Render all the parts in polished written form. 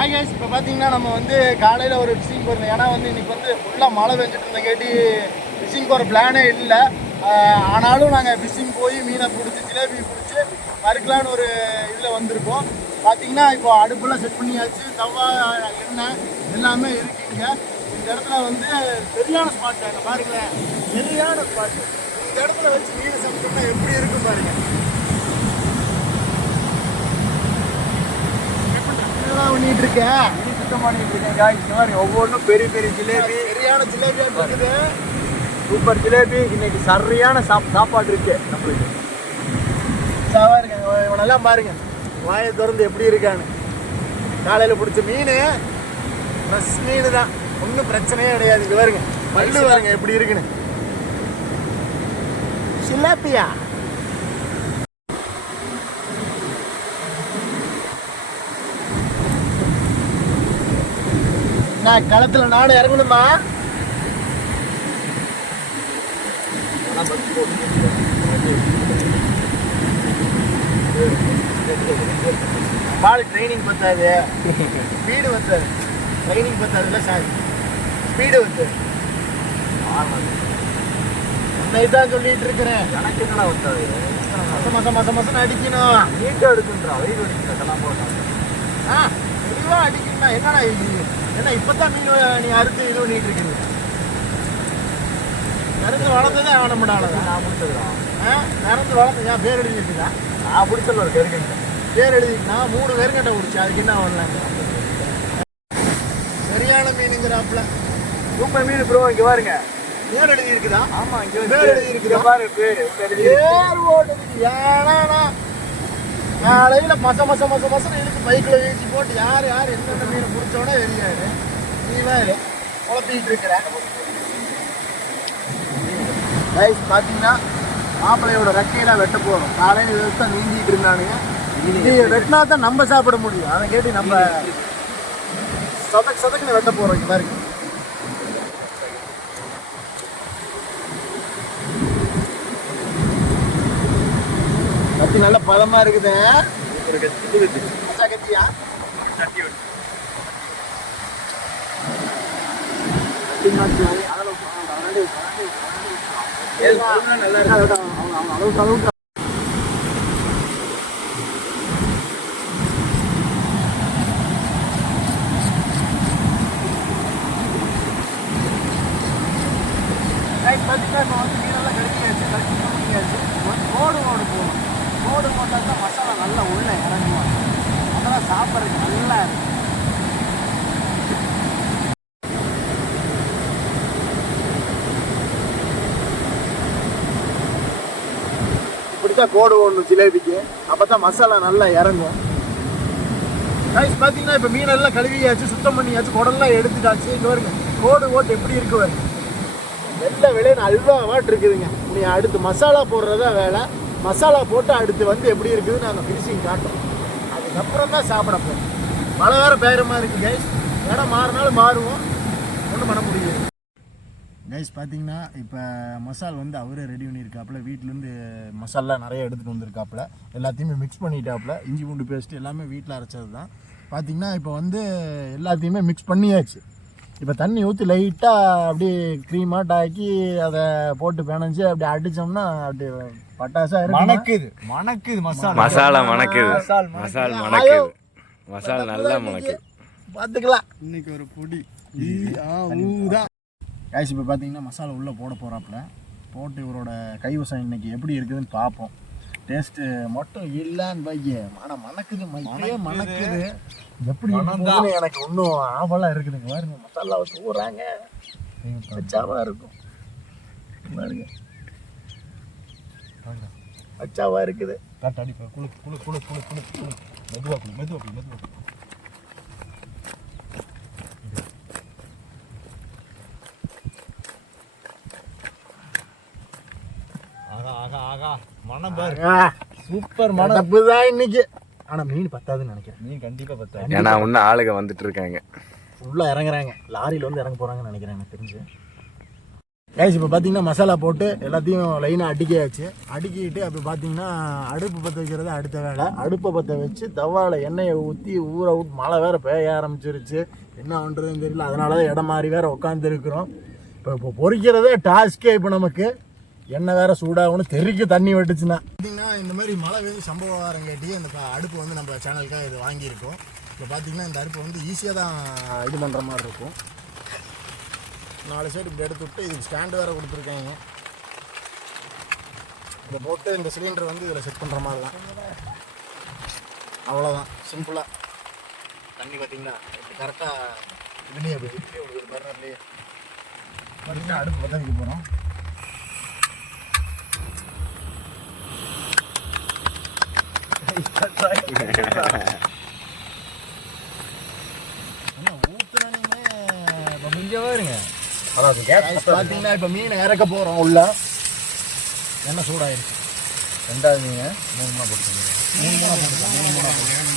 Hi guys, இப்போ பார்த்தீங்கன்னா நம்ம வந்து காலையில் ஒரு ஃபிஷிங் போயிருந்தோம். ஏன்னா வந்து இன்றைக்கி வந்து ஃபுல்லாக மழை பெஞ்சிட்டு இருந்த கேட்டி ஃபிஷிங் போகிற பிளானே இல்லை. ஆனாலும் நாங்கள் ஃபிஷிங் போய் மீனை பிடிச்சி ஜிலேபி பிடிச்சி மறுக்கலான்னு ஒரு இதில் வந்திருக்கோம். பார்த்தீங்கன்னா இப்போ அடுப்பெல்லாம் செட் பண்ணியாச்சு, தவா எண்ணெய் எல்லாமே இருக்குங்க. இந்த இடத்துல வந்து சரியான ஸ்பாட் அங்கே பாருங்களேன், சரியான ஸ்பாட்டு. இந்த இடத்துல வச்சு மீன் சாப்பிட்டோம்னா எப்படி இருக்கும் பாருங்கள். பண்ணிட்டு இருக்கேன், சுத்தம் பண்ணிட்டு இருக்கேன். இந்த மாதிரி ஒவ்வொன்றும் பெரிய பெரிய ஜிலேபி, சரியான ஜிலேபியா இருக்குது. சூப்பர் ஜிலேபி. இன்னைக்கு சரியான சாப்பாடு இருக்கு நம்மளுக்கு. பாருங்க, இவனெல்லாம் பாருங்க வாயை திறந்து எப்படி இருக்கான்னு. காலையில் பிடிச்ச மீன் ஃப்ரெஷ் மீன் தான், ஒன்றும் பிரச்சனையே கிடையாது. இது பாருங்க பல்லு பாருங்க எப்படி இருக்குன்னு. சிலேபியா நான் களத்துல நானும் இறங்கணுமா? பால் ட்ரைனிங் பத்தாது, ஸ்பீடு பத்தாது. ட்ரைனிங் பத்தாதுல்ல சார், ஸ்பீடு பத்தாது. தான் சொல்லிட்டு இருக்கிறேன். எனக்கு என்னடா பத்தாது, மசம் அடிக்கணும். நீட்டாக எடுக்கணுன்றா, வெயில் அடிக்கணும் போட்டா தெளிவாக அடிக்கணும்னா என்னடா இது? ஏன்னா இப்போதான் மீன் நீ அறுத்து இது பண்ணிட்டு இருக்கிறது. நிறந்து வளர்ந்ததே ஆனப்படாதான் நான் பிடிச்சதுதான். நிறந்து வளர்ந்து ஏன் பேர் எழுதிட்டுதா? நான் பிடிச்சல ஒரு கருக்கட்டை பேர் எழுதிட்டு நான் 3 கருக்கட்டை பிடிச்சி, அதுக்கு என்ன வரலாங்க. சரியான மீனுங்கிறாப்புல. சூப்பர் மீன் ப்ரோ. இங்கே பாருங்க பேர் எழுதி இருக்குதா? ஆமாம், இங்கே பேர் எழுதி இருக்குதா பாரு. பேர் ஓடுது. ஏன்னா காலையில் மசம் இழுத்து பைக்கில் வீழ்ச்சி போட்டு யார் என்னென்ன மீன் பிடிச்சோன்னே தெரியாது. நீ வேறு குழப்பிக்கிட்டு இருக்கிற. ரைஸ் பார்த்தீங்கன்னா மாப்பிள்ளையோட ரெக்கையெல்லாம் வெட்ட போகிறோம். காலையில் விவசாயம் நீந்திட்டு இருந்தானுங்க. இது வெட்டினா தான் நம்ம சாப்பிட முடியும். அதை கேட்டு நம்ம சதக்குன்னு வெட்ட போகிறோம். இங்கே மாதிரி கத்தி நல்ல பதமா இருக்குது. கத்தியா அளவுக்கு பார்த்தீங்கன்னா இப்போ வந்து மீனெல்லாம் கழிச்சியாச்சு. கோடு போகணும். கோடு போட்டால் தான் மசாலா நல்லா உள்ளே இறங்குவாங்க. அதெல்லாம் சாப்பிட்றதுக்கு நல்லா இருக்கும். இப்படித்தான் கோடு ஓடணும் ஜிலேபிக்கு, அப்போ தான் மசாலா நல்லா இறங்கும். ரைஸ் பார்த்தீங்கன்னா இப்போ மீனெல்லாம் கழுவியாச்சு, சுத்தம் பண்ணியாச்சு, குடல்லாம் எடுத்துட்டாச்சு. இங்கே வருங்க கோடு ஓட்டு எப்படி இருக்கு வருங்க. வெள்ளை விலைன்னு அல்வாவாட்டு இருக்குதுங்க. நீ அடுத்து மசாலா போடுறதா வேலை. மசாலா போட்டு அடுத்து வந்து எப்படி இருக்குதுன்னு நாங்கள் ஃபினிஷிங் காட்டும். அதுக்கப்புறம் தான் சாப்பிட போகிறோம். மழை வேறு பெய்கிற மாதிரி இருக்குது கைஸ். இடம் மாறினாலும் மாறுவோம், ஒன்றும் பண்ண முடியாது. கைஸ் பார்த்தீங்கன்னா இப்போ மசால் வந்து அவரே ரெடி பண்ணியிருக்காப்புல. வீட்டிலேருந்து மசாலா நிறைய எடுத்துகிட்டு வந்திருக்காப்புல. எல்லாத்தையுமே மிக்ஸ் பண்ணிட்டாப்புல. இஞ்சி பூண்டு பேஸ்ட்டு எல்லாமே வீட்டில் அரைச்சது தான். பார்த்தீங்கன்னா இப்போ வந்து எல்லாத்தையுமே மிக்ஸ் பண்ணியாச்சு. இப்போ தண்ணி ஊற்றி லைட்டாக அப்படியே க்ரீமாட் ஆக்கி அதை போட்டு பிணைஞ்சி அப்படி அடித்தோம்னா அப்படி பட்டாசா மணக்குது. மசாலா மணக்குது. மசாலா நல்லா மணக்குது. பார்த்துக்கலாம். இன்னைக்கு ஒரு பொடி காய்ச்சி. இப்போ பார்த்தீங்கன்னா மசாலா உள்ளே போட போகிறாப்புல. போட்டு இவரோட கைவசம் இன்னைக்கு எப்படி இருக்குதுன்னு பார்ப்போம். டேஸ்ட்டு மட்டும் இல்லைன்னு பைய ஆனால் மணக்குது. மணக்குது எப்படி எனக்கு ஒன்றும் ஆவலாக இருக்குதுங்க. பாருங்க மசாலாவை தூறாங்க, அச்சாவாக இருக்கும் பாருங்க. அச்சாவாக இருக்குது. மனம் பாருங்க, சூப்பர் மனப்பு தான் இன்னைக்கு. ஆனால் மீன் பத்தாதுன்னு நினைக்கிறேன். மீன் கண்டிப்பாக பத்தாது. ஏன்னா இன்னும் ஆளுங்க வந்துட்டு இருக்காங்க, ஃபுல்லாக இறங்குறாங்க. லாரியில் வந்து இறங்க போகிறாங்கன்னு நினைக்கிறேன் எனக்கு தெரிஞ்சு. கைஸ் இப்போ பார்த்தீங்கன்னா மசாலா போட்டு எல்லாத்தையும் லைனாக அடுக்கியாச்சு. அடுக்கிட்டு அப்போ பார்த்தீங்கன்னா அடுப்பு பற்ற வைக்கிறது அடுத்த வேலை. அடுப்பை பற்ற வச்சு தவாவில் எண்ணெயை ஊற்றி ஊற விட்டு மழை வேறு பெய்ய ஆரம்பிச்சிருச்சு. என்ன பண்ணுறதுன்னு தெரியல. அதனால தான் இடம் மாறி வேறு உட்காந்துருக்குறோம். இப்போ பொரிக்கிறதே டாஸ்க்கே. இப்போ நமக்கு எண்ணெய் வேறு சூடாகணும், தெறிக்க தண்ணி வெட்டுச்சுன்னா. பார்த்தீங்கன்னா இந்த மாதிரி மழை பெய்து சம்பவம் வரங்காட்டி அந்த அடுப்பு வந்து நம்ம சேனலுக்காக இது வாங்கியிருக்கோம். இப்போ பார்த்தீங்கன்னா இந்த அடுப்பு வந்து ஈஸியாக தான் இது பண்ணுற மாதிரி இருக்கும். 4 சைடு இப்படி எடுத்து விட்டு இதுக்கு ஸ்டாண்டு வேறு கொடுத்துருக்காங்க. இதை போட்டு இந்த சிலிண்டர் வந்து இதில் செட் பண்ணுற மாதிரி தான். அவ்வளோதான், சிம்பிளாக. தண்ணி பார்த்தீங்கன்னா கரெக்டாக இதுலேயே ஒரு பர்னர்லேயே கரெக்டாக அடுப்பு பற்ற வைக்க போகிறோம். ஊற்றுனே இப்போ மிஞ்சவே இருங்க. அதாவது கேஸ் பார்த்தீங்கன்னா இப்போ மீன் இறக்க போகிறோம். உள்ள எண்ணெய் சூடாயிருச்சு. 2வது மீன் 3 மூணாக போட்டுக்கோங்க. 3 மூணாக போட்டுக்கலாம். 3 மூணாக போட்டுக்கலாம்.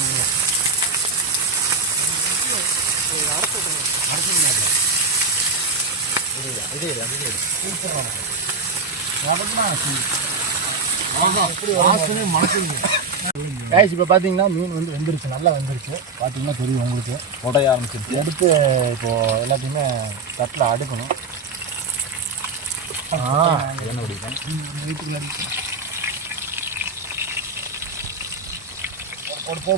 இப்போ பார்த்தீங்கன்னா மீன் வந்து வெந்துருச்சு, நல்லா வெந்துருச்சு. பார்த்தீங்கன்னா தெரியும் உங்களுக்கு, உடைய ஆரம்பிச்சிருச்சு. எடுத்து இப்போது எல்லாத்தையுமே தட்டில் அடுக்கணும். என்ன பிடிக்கும்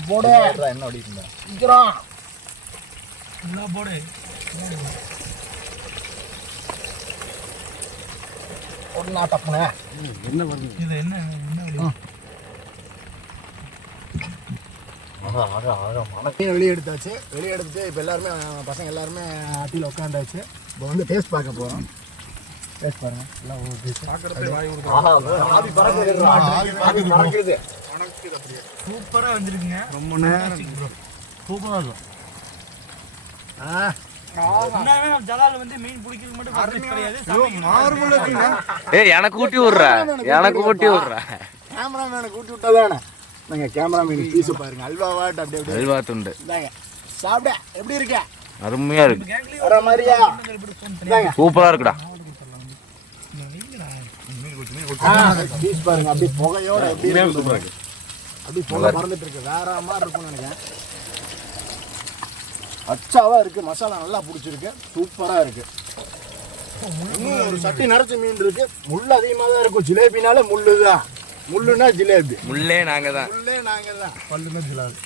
போடு என்ன பிடிக்கும் போடு என்ன வருது இது என்ன வெளியே எடுத்தாச்சு. வெளியே எடுத்துட்டு இப்போ எல்லாருமே பசங்க எல்லாருமே ஆட்டியில் உட்காந்தாச்சு. இப்போ வந்து டேஸ்ட் பார்க்க போகிறோம். டேஸ்ட் பாருங்க. எல்லாம் சூப்பராக வந்துருக்குங்க. ரொம்ப நேரம் சூப்பராக இருக்கும். எனக்கு ஊட்டி விடுறா, எனக்கு ஊட்டி விடுறா. கேமராமேனை கூட்டி விட்டாதானே. நாங்கள் கேமராமேன் பீஸை பாருங்க. அல்வாவாட்டு அப்படி அப்படி அல்வா துண்டு சாப்பிட எப்படி இருக்க? அருமையா இருக்கு. வர மாதிரியா? சூப்பரா இருக்குடா. பீஸ் பாருங்க, அப்படி புகையோட எப்படி இருக்கு. அப்படி புகை பறந்துட்டு இருக்கு. வேற மாதிரி இருக்கும்னு நினைக்கிறேன். அச்சாவா இருக்கு. மசாலா நல்லா பிடிச்சிருக்கு. சூப்பரா இருக்கு. இன்னும் ஒரு சட்டி நிறைச்ச மீன் இருக்கு. முள்ளு அதிகமாக தான் இருக்கும். ஜிலேபினால முள்ளு தான். முள்ளுனா ஜிலேபி. முள்ளே நாங்க தான். முள்ளே நாங்க தான். பல்லுமே ஜிலேபி.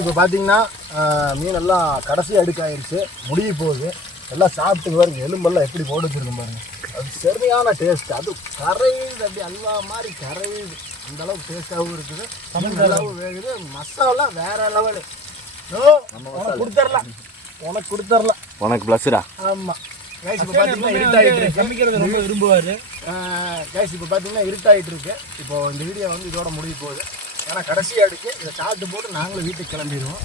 இப்போ பார்த்தீங்கன்னா மீனெல்லாம் கடைசி அடுக்காயிருச்சு. முடிய போகுது. எல்லாம் சாப்பிட்டு பாருங்க. எலும்பெல்லாம் எப்படி போட்டு வச்சிருக்கும் பாருங்க. அது சரியான டேஸ்ட். அது கரையுது, அப்படி அல்வா மாதிரி கரையுது. அந்த அளவுக்கு டேஸ்டாகவும் இருக்குது. அந்த அளவு வேகுது. மசாலா வேற லெவலு. உனக்கு கொடுத்துடலாம், உனக்கு கொடுத்துடலாம். உனக்கு பிளஸ்டா. ஆமாம் கைஸ். இப்போ பார்த்தீங்கன்னா இருட்டாயிட்டு இருக்கு. சமைக்கிறது ரொம்ப விரும்புவார் கைஸ். இப்போ பார்த்தீங்கன்னா இருட்டாயிட்டு இருக்கு. இப்போ இந்த வீடியோ வந்து இதோட முடிய போகுது. ஏன்னா கடைசி அடுக்கு இதை சாப்பிட்டு போட்டு நாங்களும் வீட்டுக்கு கிளம்பிடுவோம்.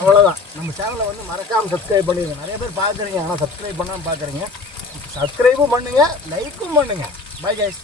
அவ்வளோதான். நம்ம சேனலை வந்து மறக்காமல் சப்ஸ்கிரைப் பண்ணிடுங்க. நிறைய பேர் பார்க்குறீங்க, ஆனால் சப்ஸ்கிரைப் பண்ணாமல் பார்க்குறீங்க. சப்ஸ்கிரைபும் பண்ணுங்கள், லைக்கும் பண்ணுங்கள். Bye guys.